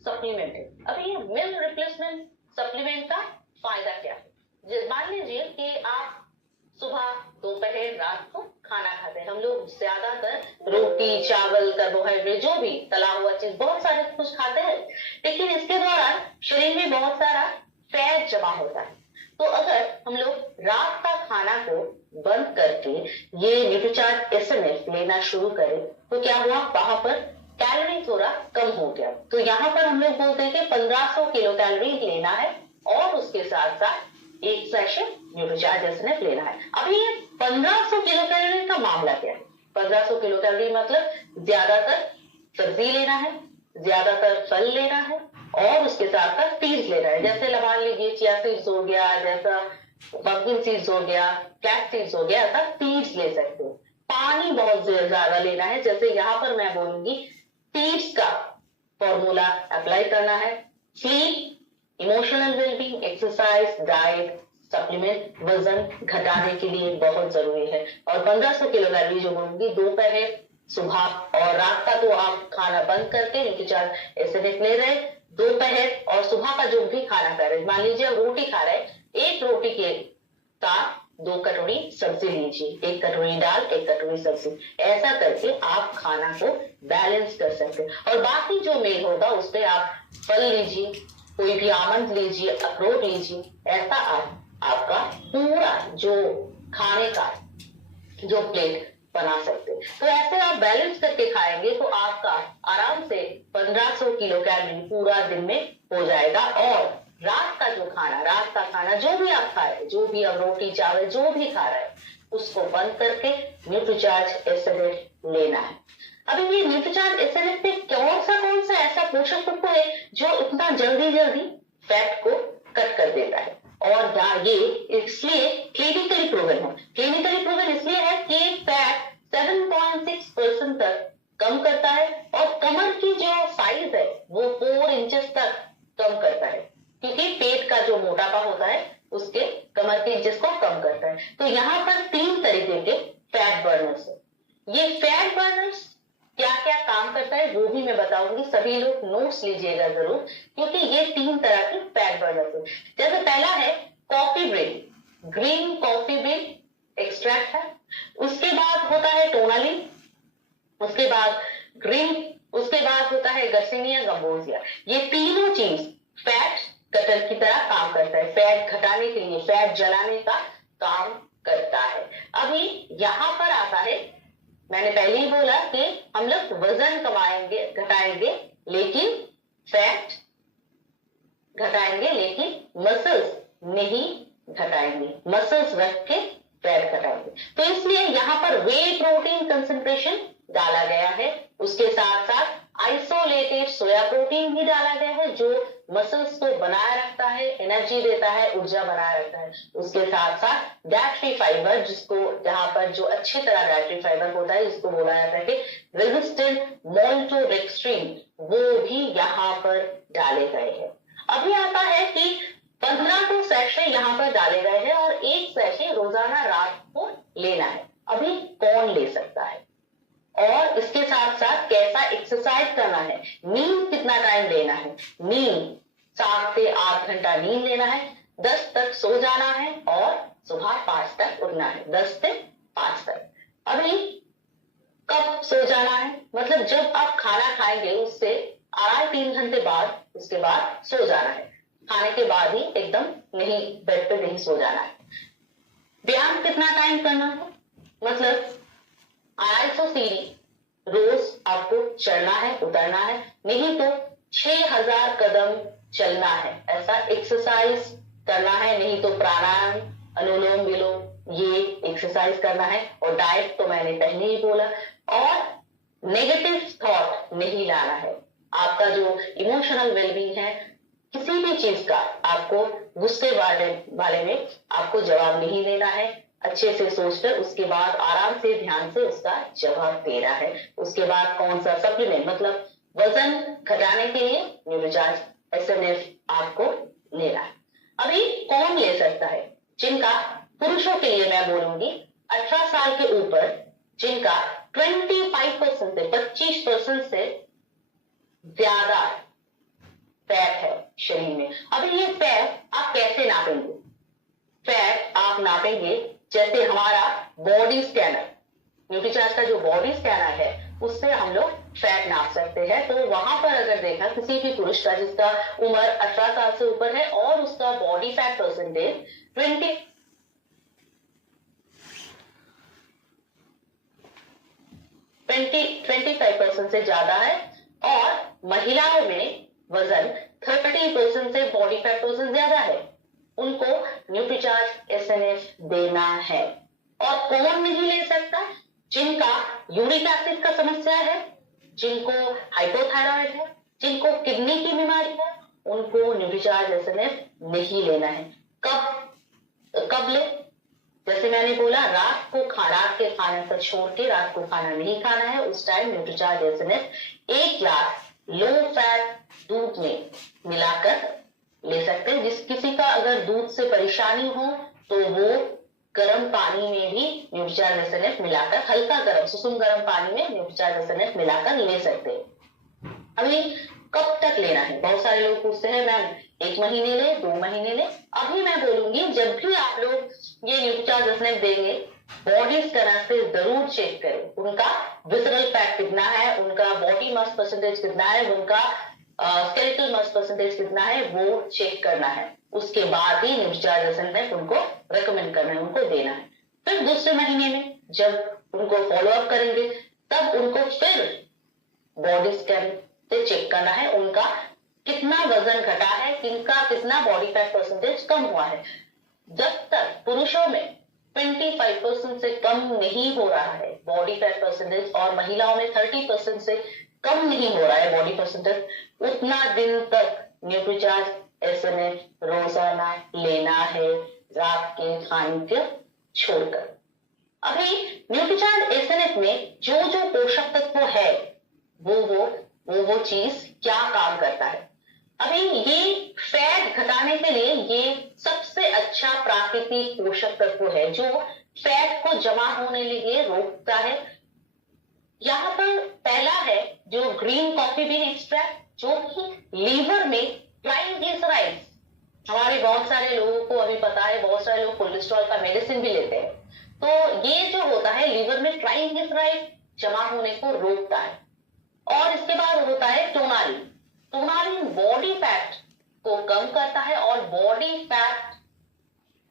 Supplement है। अब ये मील रिप्लेसमेंट सप्लीमेंट का फायदा क्या है? मान लीजिए कि आप सुबह, दोपहर, रात को खाना खाते हैं। हम लोग ज्यादातर रोटी, चावल, कार्बोहाइड्रेट, जो भी तला हुआ चीज, बहुत सारे कुछ खाते हैं, लेकिन इसके दौरान शरीर में बहुत सारा फैट जमा होता है। तो अगर हम लोग रात का खाना को बंद करके ये न्यूट्रीचार्ज एसएनएफ लेना शुरू करें तो क्या हुआ, वहां पर कैलोरी थोड़ा कम हो गया। तो यहाँ पर हम लोग बोलते हैं कि 1500 किलो कैलोरी लेना है और उसके साथ साथ एक सेशन न्यूट्रीचार्ज एसएनएफ लेना है। अब ये 1500 किलो कैलोरी का मामला क्या है? 1500 किलो कैलोरी मतलब ज्यादातर सब्जी लेना है, ज्यादातर फल लेना है और उसके साथ साथ सीड्स लेना है। जैसे मान लीजिए चिया सीड्स हो गया, जैसा पंपकिन सीड्स हो गया, फ्लैक्स सीड्स हो गया, ऐसा सीड्स ले सकते हो। पानी बहुत ज्यादा लेना है। जैसे यहाँ पर मैं बोलूंगी सीड्स का फॉर्मूला अप्लाई करना है। Sleep, emotional wellbeing, exercise, diet, supplement वजन घटाने के लिए बहुत जरूरी है। और 1500 किलो कैलोरी जो बोलूंगी, दोपहर, सुबह और रात का तो आप खाना बंद करके न्यूट्रीचार्ज एसएनएफ ले रहे, दोपहर और सुबह का जो भी खाना खा रहे, मान लीजिए रोटी खा रहे, एक रोटी के साथ 2 कटोरी सब्जी लीजिए, 1 कटोरी दाल, 1 कटोरी सब्जी। ऐसा करके आप खाना को बैलेंस कर सकते हैं। और बाकी जो मेल होगा उस पर आप फल लीजिए, कोई भी आमंड लीजिए, अखरोट लीजिए। ऐसा आपका पूरा जो खाने का जो प्लेट बना सकते हैं। तो ऐसे आप बैलेंस करके खाएंगे तो आपका आराम से 1500 किलो कैलोरी पूरा दिन में हो जाएगा। और रात का खाना जो भी आप खा रहे, जो भी आप रोटी, चावल जो भी खा रहे हैं, उसको बंद करके न्यूट्रीचार्ज एसएनएफ लेना है। अभी ये न्यूट्रीचार्ज एसएनएफ पे कौन सा ऐसा पोषक तत्व है जो इतना जल्दी फैट को कट कर देता है? और ये इसलिए क्लिनिकली प्रूवन है। क्लिनिकली प्रूवन इसलिए है कि फैट 7.6% तक कम करता है और कमर की जो साइज है वो 4 इंचेस तक कम करता है, क्योंकि पेट का जो मोटापा होता है उसके कमर के इंचेस को कम करता है। तो यहाँ पर 3 तरीके के फैट बर्नर्स है। ये फैट बर्नर्स क्या क्या काम करता है वो भी मैं बताऊंगी। सभी लोग नोट्स लीजिएगा जरूर, क्योंकि ये 3 तरह के फैट बर्नर्स है। जैसे पहला है coffee brain, green coffee brain extract है। उसके बाद होता है टोनालिन, उसके बाद ग्रीन, उसके बाद होता है गर्सिनिया गंबोसिया। ये तीनों चीज फैट कटर की तरह काम करता है, फैट घटाने के लिए, फैट जलाने का काम करता है। अभी यहां पर आता है, मैंने पहले ही बोला कि हम लोग वजन कमाएंगे, घटाएंगे, लेकिन फैट घटाएंगे, लेकिन मसल्स नहीं घटाएंगे। मसल्स रख के फैट घटाएंगे। तो इसलिए यहाँ पर वे प्रोटीन कंसंट्रेशन डाला गया है। उसके साथ साथ आइसोलेटेड सोया प्रोटीन भी डाला गया है, जो मसल्स को बनाए रखता है, एनर्जी देता है, ऊर्जा बनाए रखता है। उसके साथ साथ डायट्री फाइबर, जिसको जहां पर जो अच्छी तरह डायट्री फाइबर होता है, इसको बोला जाता है कि रेजिस्टेंट मोल्टोडेक्स्ट्रिन, वो भी यहाँ पर डाले गए हैं। अभी आता है कि 15 तो सैशे यहाँ पर डाले गए हैं और 1 सैशे रोजाना रात को लेना है। अभी कौन ले सकता है और इसके साथ साथ कैसा एक्सरसाइज करना है, नींद कितना टाइम लेना है, नींद 7 से 8 घंटा नींद लेना है, 10 तक सो जाना है और सुबह 5 तक उठना है, 10 से 5 तक। अभी कब सो जाना है, मतलब जब आप खाना खाएंगे उससे 3 घंटे बाद, उसके बाद सो जाना है। खाने के बाद ही एकदम नहीं, बेड पे नहीं सो जाना है। व्यायाम कितना टाइम करना है, मतलब 250 सीढ़ी रोज आपको चढ़ना है, उतरना है, नहीं तो 6000 कदम चलना है, ऐसा एक्सरसाइज करना है, नहीं तो प्राणायाम, अनुलोम विलोम, ये एक्सरसाइज करना है। और डाइट तो मैंने पहले ही बोला। और नेगेटिव थॉट नहीं लाना है। आपका जो इमोशनल वेलबींग है, किसी भी चीज का आपको गुस्से वाले में आपको जवाब नहीं देना है, अच्छे से सोचकर उसके बाद आराम से ध्यान से उसका जवाब देना है। उसके बाद कौन सा सप्लीमेंट, मतलब वजन घटाने के लिए न्यूट्रीचार्ज एसएनएफ आपको लेना है। अभी कौन ले सकता है, जिनका, पुरुषों के लिए मैं बोलूंगी 18 साल के ऊपर, जिनका 25% से 25% से ज्यादा फैट है शरीर में। अभी ये फैट आप कैसे नापेंगे? फैट आप नापेंगे जैसे हमारा बॉडी स्कैनर, न्यूट्रीचार्ज का जो बॉडी स्कैनर है उससे हम लोग फैट नाप सकते हैं। तो वहां पर अगर देखा किसी भी पुरुष का जिसका उम्र 18 साल से ऊपर है और उसका बॉडी फैट परसेंटेज 25% से ज्यादा है और महिलाओं में वजन 30% से बॉडी फैट परसेंट ज्यादा है, उनको न्यूट्रीचार्ज एसएनएफ देना है। और कौन नहीं ले सकता? जिनका यूरिक एसिड का समस्या है, जिनको हाइपोथायराइड है, जिनको किडनी की बीमारी है, उनको न्यूट्रीचार्ज एसएनएफ नहीं लेना है। कब ले? जैसे मैंने बोला, रात के खाने पर छोड़ के रात को खाना नहीं खाना है, उस time Nutricharge SNF 1 glass low fat दूध में मिलाकर ले सकते हैं। जिस किसी का अगर दूध से परेशानी हो तो वो गर्म पानी में भी न्यूट्रीचार्ज एसएनएफ मिलाकर, हल्का गर्म सुसुम गर्म पानी में न्यूट्रीचार्ज एसएनएफ मिलाकर ले सकते हैं। अभी कब तक लेना है? बहुत सारे लोग पूछते हैं मैम 1 महीने ले, 2 महीने ले। अभी मैं बोलूंगी जब भी आप लोग ये न्यूट्रीचार्ज एसएनएफ देंगे, बॉडी स्कैनर से जरूर चेक करें उनका विसरल फैट कितना है, उनका बॉडी मास परसेंटेज कितना है, उनका स्केलेटल मास परसेंटेज कितना है, वो चेक करना है। उसके बाद ही न्यूट्रीचार्ज एसएनएफ उनको रेकमेंड करना है, उनको देना है। फिर दूसरे महीने में जब उनको फॉलो अप करेंगे तब उनको फिर बॉडी स्कैन से चेक करना है उनका कितना वजन घटा है, किनका कितना बॉडी फैट परसेंटेज कम हुआ है। जब तक पुरुषों में 25% से कम नहीं हो रहा है बॉडी फैट परसेंटेज और महिलाओं में 30% से कम नहीं हो रहा है बॉडी परसेंटेज, उतना दिन तक न्यूट्रीचार्ज एसएनएफ रोजाना लेना है, रात के खाने को छोड़कर। अभी न्यूट्रीचार्ज एसएनएफ में जो जो पोषक तत्व है वो चीज क्या काम करता है? अभी ये फैट घटाने के लिए ये सबसे अच्छा प्राकृतिक पोषक तत्व है जो फैट को जमा होने लिए रोकता है। यहां पर पहला है जो ग्रीन कॉफी बीन एक्सट्रैक्ट, जो कि लीवर में ट्राइग्लिसराइड्स, हमारे बहुत सारे लोगों को अभी पता है, बहुत सारे लोग कोलेस्ट्रॉल का मेडिसिन भी लेते हैं, तो ये जो होता है लीवर में ट्राइग्लिसराइड जमा होने को रोकता है। और इसके बाद होता है टोनालिन। टोनालिन बॉडी फैट को कम करता है और बॉडी फैट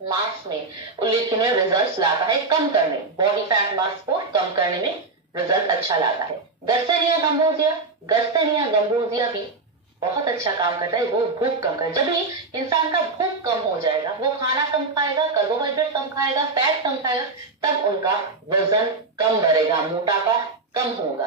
मास में उल्लेखनीय रिजल्ट लाता है, कम करने, बॉडी फैट मास को कम करने में रिजल्ट अच्छा लाता है। गर्सेनिया गंबोजिया भी बहुत अच्छा काम करता है, वो भूख कम करता है। जब भी इंसान का भूख कम हो जाएगा, वो खाना कम खाएगा, कार्बोहाइड्रेट कम खाएगा, फैट कम खाएगा, तब उनका वजन कम बढ़ेगा, मोटापा कम होगा।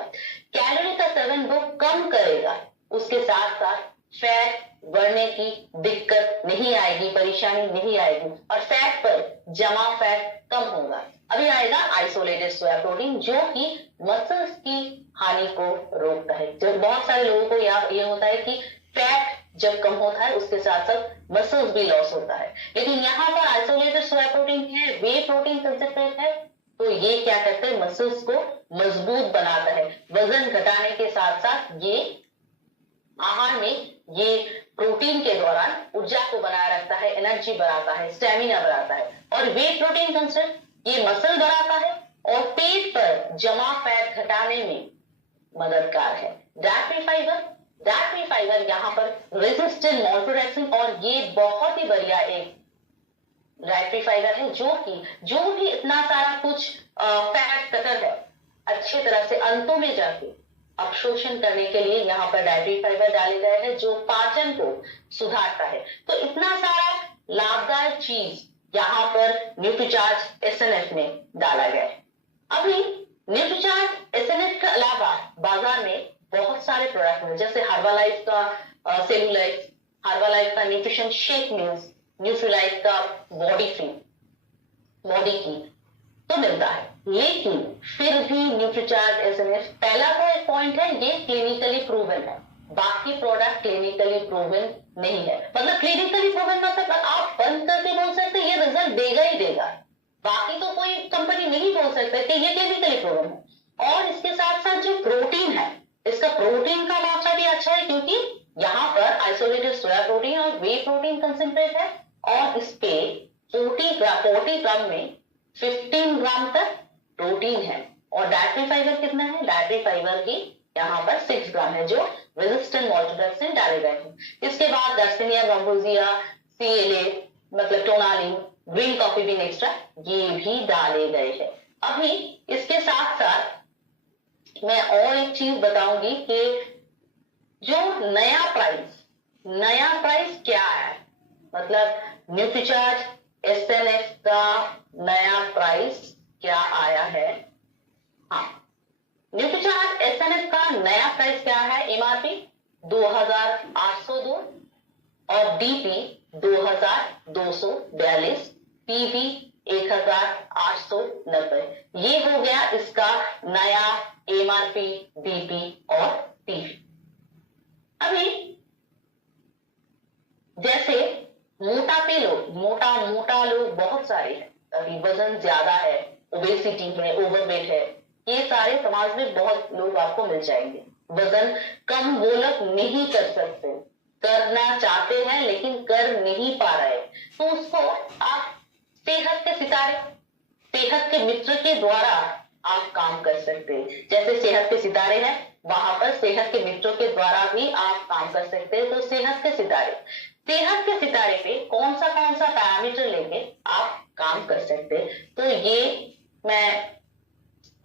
कैलोरी का सेवन वो कम करेगा, उसके साथ साथ फैट बढ़ने की दिक्कत नहीं आएगी, परेशानी नहीं आएगी और फैट पर जमा फैट कम होगा। अभी आएगा आइसोलेटेड सोया प्रोटीन जो कि मसल्स की हानि को रोकता है। जब बहुत सारे लोगों को ये होता है कि फैट जब कम होता है उसके साथ साथ मसल्स भी लॉस होता है, लेकिन यहाँ पर आइसोलेटेड सोया प्रोटीन है, वे प्रोटीन कंसेंट्रेट है, तो ये क्या करते हैं, मसल्स को मजबूत बनाता है। वजन घटाने के साथ साथ ये आहार में ये प्रोटीन के दौरान ऊर्जा को बनाए रखता है, एनर्जी बढ़ाता है, स्टेमिना बढ़ाता है। और वे प्रोटीन कंसेंट्रेट ये मसल बढ़ाता है और पेट पर जमा फैट घटाने में मददगार है। डायट्री फाइबर यहाँ पर रेजिस्टेंट मोल्टोरेक्सिन, और ये बहुत ही बढ़िया एक डायट्री फाइबर है जो भी इतना सारा कुछ फैट कटर है अच्छी तरह से अंतों में जाके अवशोषण करने के लिए यहाँ पर डायट्री फाइबर डाले गए हैं जो पाचन को सुधारता है। तो इतना सारा लाभदायक चीज यहाँ पर न्यूट्रीचार्ज एसएनएफ में डाला गया है। अभी न्यूट्रीचार्ज एसएनएफ के अलावा बाजार में बहुत सारे प्रोडक्ट हैं, जैसे हर्बालाइफ का सेलुलाइट, हर्बालाइफ का न्यूट्रिशन शेक मील्स, न्यूट्रीलाइफ का बॉडी की तो मिलता है, लेकिन फिर भी न्यूट्रीचार्ज एसएनएफ पहला तो एक पॉइंट है, ये क्लिनिकली प्रूवन है, बाकी प्रोडक्ट क्लिनिकली प्रूवन नहीं है। मतलब क्लिनिकली प्रूवन मतलब आप बंद करके बोल सकते ये रिजल्ट देगा ही देगा, बाकी तो कोई कंपनी नहीं बोल सकता कि ये क्लिनिकली प्रूवन है। और इसके साथ साथ जो प्रोटीन है, इसका प्रोटीन का मात्रा भी अच्छा है, क्योंकि यहाँ पर आइसोलेटेड सोया प्रोटीन और वे प्रोटीन कंसेंट्रेट है, और इस पे 40 ग्राम में 15 ग्राम तक प्रोटीन है। और डायट्री फाइबर कितना है? डायट्री फाइबर की यहाँ पर 6 ग्राम है, जो रेजिस्टेंट मोल्टोपेक्सिन डाले गए हैं। इसके बाद गार्सिनिया गम्बोसिया, CLA मतलब टोनालिन, ग्रीन कॉफी बीन एक्स्ट्रा, ये भी डाले गए हैं। अभी इसके साथ साथ मैं और एक चीज बताऊंगी कि जो नया प्राइस क्या है, मतलब न्यूट्रीचार्ज SNF का नया प्राइस क्या आया है। हाँ, न्यूट्रीचार्ज SNF का नया प्राइस क्या है? MRP 2802 और DP 2242, PV 1890। ये हो गया इसका नया MRP, DP और PV। अभी जैसे मोटा लोग बहुत सारे हैं, अभी वजन ज्यादा है, ओबेसिटी है, ओवरवेट है, ये सारे समाज में बहुत लोग आपको मिल जाएंगे। वजन कम वो लोग नहीं कर सकते, करना चाहते हैं लेकिन कर नहीं पा रहे, तो उसको आप सेहत के सितारे, सेहत के मित्र के द्वारा आप काम कर सकते हैं। जैसे सेहत के सितारे हैं, वहां पर सेहत के मित्रों के द्वारा भी आप काम कर सकते हैं। तो सेहत के सितारे पे कौन सा पैरामीटर लेके आप काम कर सकते हैं, तो ये मैं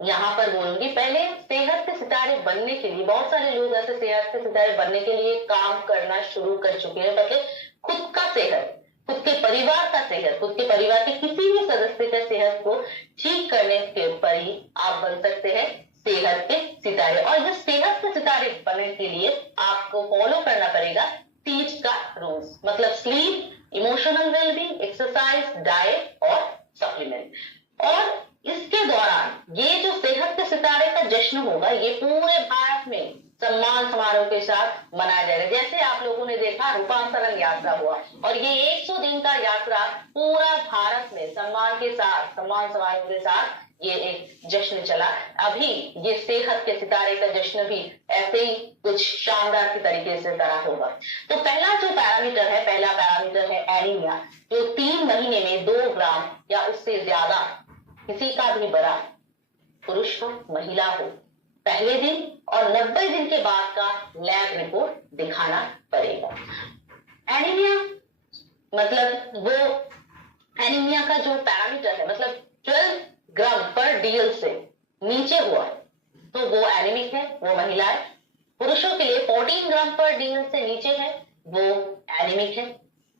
यहाँ पर बोलूंगी। पहले सेहत के सितारे बनने के लिए बहुत सारे लोग ऐसे सेहत के सितारे बनने के लिए काम करना शुरू कर चुके हैं। मतलब खुद का सेहत, खुद के परिवार का सेहत, खुद के परिवार के किसी भी सदस्य का सेहत को ठीक करने के पर ही आप बन सकते हैं सेहत के सितारे। और इस सेहत के सितारे बनने के लिए आपको फॉलो करना पड़ेगा 3 का रूल्स, मतलब sleep, emotional wellbeing, exercise, diet और सप्लीमेंट। और इसके दौरान ये जो सेहत के सितारे का जश्न होगा, ये पूरे भारत में सम्मान समारोह के साथ मनाया जाएगा। जैसे आप लोगों ने देखा रूपांतरण यात्रा हुआ, और ये 100 दिन का यात्रा पूरा भारत में सम्मान समारोह के साथ ये एक जश्न चला। अभी ये सेहत के सितारे का जश्न भी ऐसे ही कुछ शानदार की तरीके से करा होगा। तो पहला पैरामीटर है एनीमिया, जो 3 महीने में 2 ग्राम या उससे ज्यादा किसी का भी बड़ा, पुरुष हो महिला हो, पहले दिन और 90 दिन के बाद का लैब रिपोर्ट दिखाना पड़ेगा। एनीमिया मतलब वो एनीमिया का जो पैरामीटर है, मतलब 12 ग्राम पर DL से नीचे हुआ तो वो एनीमिक है, वो महिला है। पुरुषों के लिए 14 ग्राम पर DL से नीचे है, वो एनीमिक है।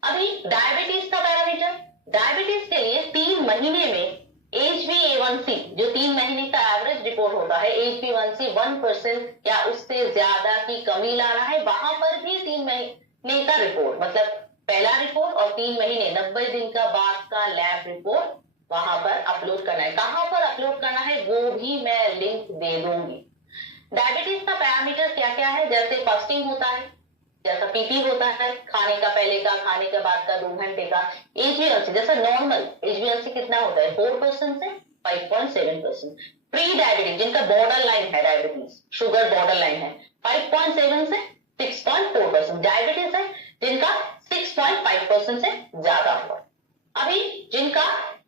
अभी डायबिटीज का पैरामीटर, डायबिटीज के लिए 3 महीने में HbA1c, जो 3 महीने का एवरेज रिपोर्ट होता है, HbA1c 1% या उससे ज्यादा की कमी लाना है। वहां पर भी 3 महीने का रिपोर्ट, मतलब पहला रिपोर्ट और 3 महीने 90 दिन का बाद का लैब रिपोर्ट वहां पर अपलोड करना है। कहां पर अपलोड करना है वो भी मैं लिंक दे दूंगी। डायबिटीज का पैरामीटर क्या क्या है? जैसे फास्टिंग होता है, जैसा PP होता है, खाने का पहले का, खाने के बाद का 2 घंटे का। HbA1c जैसा नॉर्मल HbA1c कितना होता है? 4% से 5.7%। प्री डायबिटीज जिनका बॉर्डर लाइन है, डायबिटीज शुगर बॉर्डर लाइन है, 5.7 से 6.4%। डायबिटीज है जिनका 6.5% से ज्यादा हुआ। अभी जिनका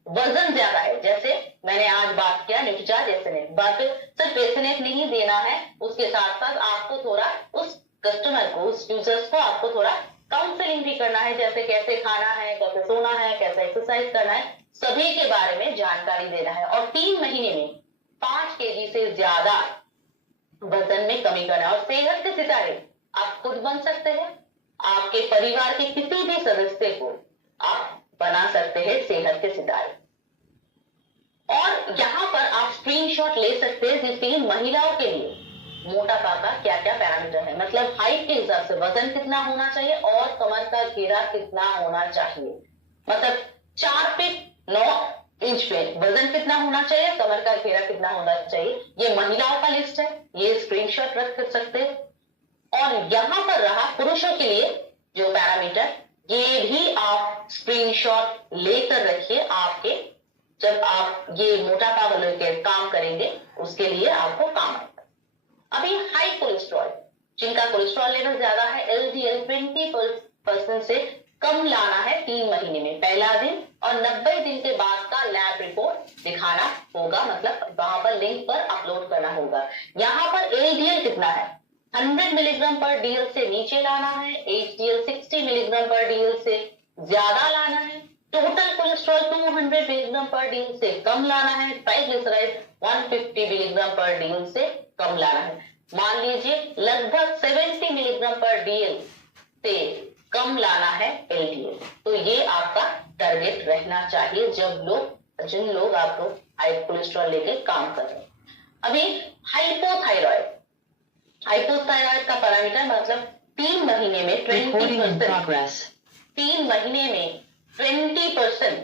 वजन ज्यादा है, जैसे मैंने आज बात किया न्यूट्रीचार्ज SNF, बात सिर्फ SNF नहीं देना है, उसके साथ साथ आपको थोड़ा उस कस्टमर को, उस यूजर्स को आपको थोड़ा काउंसलिंग भी करना है। जैसे कैसे खाना है, कैसे सोना है, कैसे एक्सरसाइज करना है, सभी के बारे में जानकारी देना है। और 3 महीने में 5 kg से ज्यादा वजन में कमी करना है। और सेहत के सितारे आप खुद बन सकते हैं, आपके परिवार के किसी भी सदस्य को आप बना सकते हैं सेहत के सितारे। और यहाँ पर आप स्क्रीनशॉट ले सकते हैं जिससे महिलाओं के लिए मोटापा का क्या क्या पैरामीटर है, मतलब हाइट के हिसाब से वजन कितना होना चाहिए और कमर का घेरा कितना होना चाहिए। मतलब 4 फीट 9 इंच पे वजन कितना होना चाहिए, कमर का घेरा कितना होना चाहिए। ये महिलाओं का लिस्ट है, ये स्क्रीनशॉट रख सकते हैं। और यहाँ पर रहा पुरुषों के लिए जो पैरामीटर, ये भी आप स्क्रीनशॉट लेकर रखिए। आपके जब आप ये मोटापा लेकर काम करेंगे उसके लिए आपको काम आएगा। अभी हाई कोलेस्ट्रॉल, जिनका कोलेस्ट्रॉल लेवल ज्यादा है, LDL 95% से कम लाना है 3 महीने में, पहला दिन और 90 दिन के बाद का लैब रिपोर्ट दिखाना होगा, मतलब वहां पर लिंक पर अपलोड करना होगा। यहाँ पर एलडीएल कितना है, 100 मिलीग्राम पर डीएल से नीचे लाना है, एचडीएल 60 मिलीग्राम पर डीएल से ज्यादा लाना है, टोटल कोलेस्ट्रॉल 200 मिलीग्राम पर डीएल से कम लाना है, ट्राइग्लिसराइड 150 मिलीग्राम पर डीएल से कम लाना है। मान लीजिए लगभग 70 मिलीग्राम पर डीएल से कम लाना है एलडीएल। तो ये आपका टारगेट रहना चाहिए जिन लोग आपको हाई कोलेस्ट्रॉल लेके काम कर रहे हैं। अभी हाइपोथायराइड का पैरामीटर मतलब 3 महीने में 20%, 3 महीने में 20%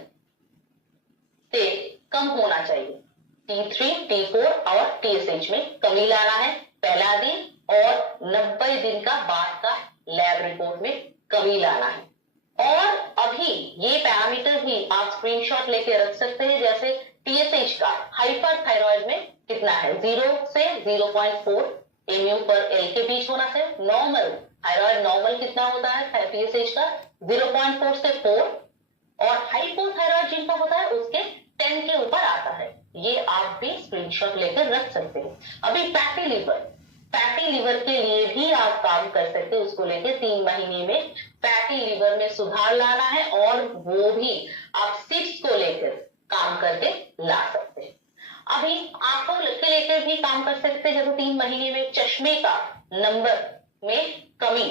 से कम होना चाहिए। T3, T4 और TSH में कमी लाना है पहला दिन और 90 दिन का बाद का लैब रिपोर्ट में कमी लाना है। और अभी ये पैरामीटर भी आप स्क्रीनशॉट लेके रख सकते हैं, जैसे TSH का हाइपरथायरॉइड में कितना है, 0 से 0.4 mu पर L के बीच होना चाहिए। नॉर्मल थायराइड नॉर्मल कितना होता है TSH का 0.4 से 4 और हाइपोथायराइड जिनका होता है उसके 10 के ऊपर आता है। ये आप भी स्क्रीनशॉट लेकर रख सकते हैं। अभी फैटी लिवर के लिए भी आप काम कर सकते हैं, उसको लेके 3 महीने में फैटी लिवर में सुधार लाना है और वो भी आप सिप्स को लेकर काम करके ला सकते हैं। अभी आंखों के लेकर भी काम कर सकते हैं, जैसे 3 महीने में चश्मे का नंबर में कमी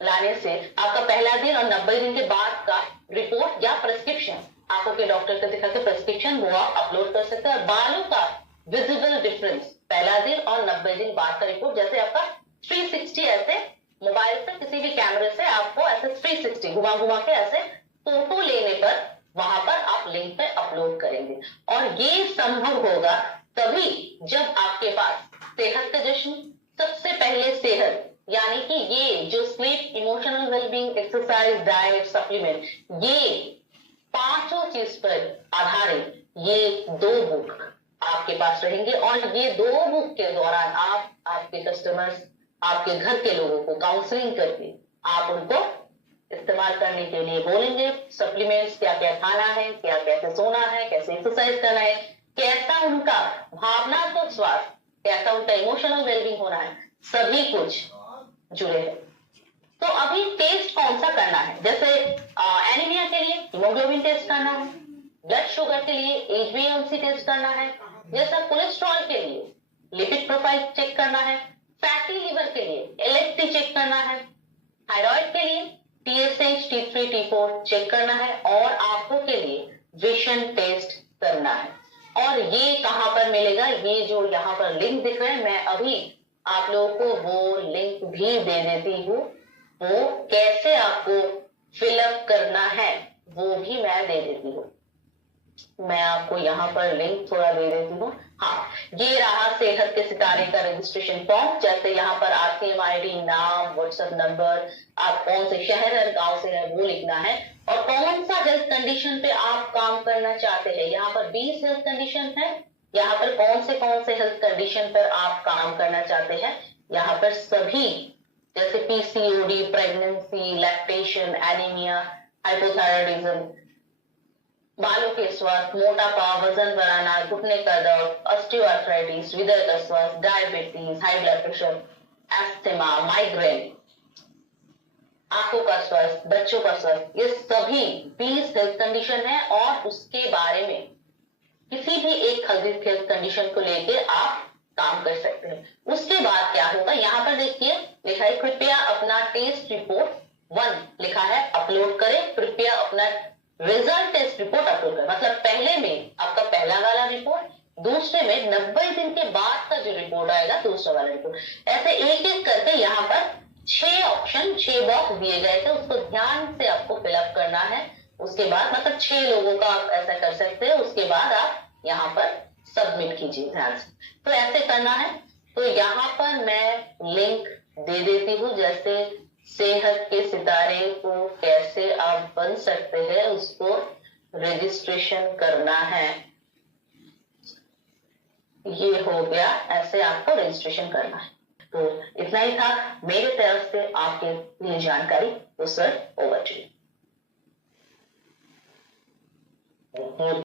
लाने से आपका पहला दिन और 90 दिन के बाद का रिपोर्ट या प्रेस्क्रिप्शन आंखों के डॉक्टर को दिखा के प्रेस्क्रिप्शन वो आप अपलोड कर सकते हैं। बालों का विजिबल डिफरेंस पहला दिन और 90 दिन बाद का रिपोर्ट, जैसे आपका 360 ऐसे मोबाइल से किसी भी कैमरे से आपको ऐसे 360 घुमा घुमा के ऐसे फोटो लेने पर वहां पर आप लिंक पे अपलोड करेंगे। और ये संभव होगा तभी जब आपके पास सेहत का जश्न, सबसे पहले सेहत यानी कि ये जो sleep, emotional wellbeing, exercise, diet, supplement, ये 5 चीज पर आधारित ये 2 बुक आपके पास रहेंगे। और ये 2 बुक के दौरान आप आपके कस्टमर्स, आपके घर के लोगों को काउंसलिंग करके आप उनको इस्तेमाल करने के लिए बोलेंगे। सप्लीमेंट्स क्या क्या खाना है, क्या कैसे सोना है, कैसे एक्सरसाइज करना है, कैसा उनका भावनात्मक स्वास्थ्य, कैसा उनका इमोशनल वेलबींग होना है, सभी कुछ जुड़े हैं। तो अभी टेस्ट कौन सा करना है, जैसे एनीमिया के लिए हीमोग्लोबिन टेस्ट करना है, ब्लड शुगर के लिए HbA1c टेस्ट करना है, जैसा कोलेस्ट्रॉल के लिए लिपिड प्रोफाइल चेक करना है, फैटी लिवर के लिए LFT चेक करना है, थायराइड के लिए TSH, T3, T4 चेक करना है और आंखों के लिए विजन टेस्ट करना है। और ये कहां पर मिलेगा, ये जो यहाँ पर लिंक दिख रहे हैं, मैं अभी आप लोगों को वो लिंक भी दे देती हूँ। वो कैसे आपको फिलअप करना है वो भी मैं दे देती हूँ। मैं आपको यहाँ पर लिंक थोड़ा दे देती हूँ। हाँ, ये रहा सेहत के सितारे का रजिस्ट्रेशन फॉर्म। जैसे यहाँ पर RCM ID, नाम, व्हाट्सएप नंबर, आप कौन से शहर और गांव से है वो लिखना है और कौन सा हेल्थ कंडीशन पे आप काम करना चाहते हैं। यहाँ पर 20 हेल्थ कंडीशन है, यहाँ पर कौन से हेल्थ कंडीशन पर आप काम करना चाहते हैं। यहाँ पर सभी जैसे PCOD, pregnancy, lactation, anaemia, hypothyroidism, बालों के स्वास्थ्य, मोटापा, वजन बढ़ाना, घुटने का दर्द, ऑस्टियोआर्थराइटिस, हृदय का स्वास्थ्य, diabetes, high blood pressure, asthma, migraine, आंखों का स्वास्थ्य, बच्चों का स्वास्थ्य, ये सभी 20 हेल्थ कंडीशन है। और उसके बारे में किसी भी एक हेल्थ कंडीशन को लेकर आप काम कर सकते हैं। उसके बाद क्या होगा, यहाँ पर देखिए लिखा है कृपया अपना टेस्ट रिपोर्ट 1 लिखा है अपलोड करें, कृपया अपना रिजल्ट टेस्ट रिपोर्ट अपलोड करें। मतलब पहले में आपका पहला वाला रिपोर्ट, दूसरे में 90 दिन के बाद का जो रिपोर्ट आएगा दूसरा वाला रिपोर्ट। ऐसे एक एक करके यहाँ पर 6 ऑप्शन, 6 बॉक्स दिए गए थे, उसको ध्यान से आपको फिलअप करना है। उसके बाद मतलब 6 लोगों का आप ऐसा कर सकते हैं। उसके बाद आप यहाँ पर सबमिट कीजिए ध्यान से। तो ऐसे करना है। तो यहाँ पर मैं लिंक दे देती हूँ, जैसे सेहत के सितारे को कैसे आप बन सकते हैं, उसको रजिस्ट्रेशन करना है। ये हो गया, ऐसे आपको रजिस्ट्रेशन करना है। तो इतना ही था मेरे तरफ से आपके लिए। अगली जानकारी। तो सर, ओवर टू यू।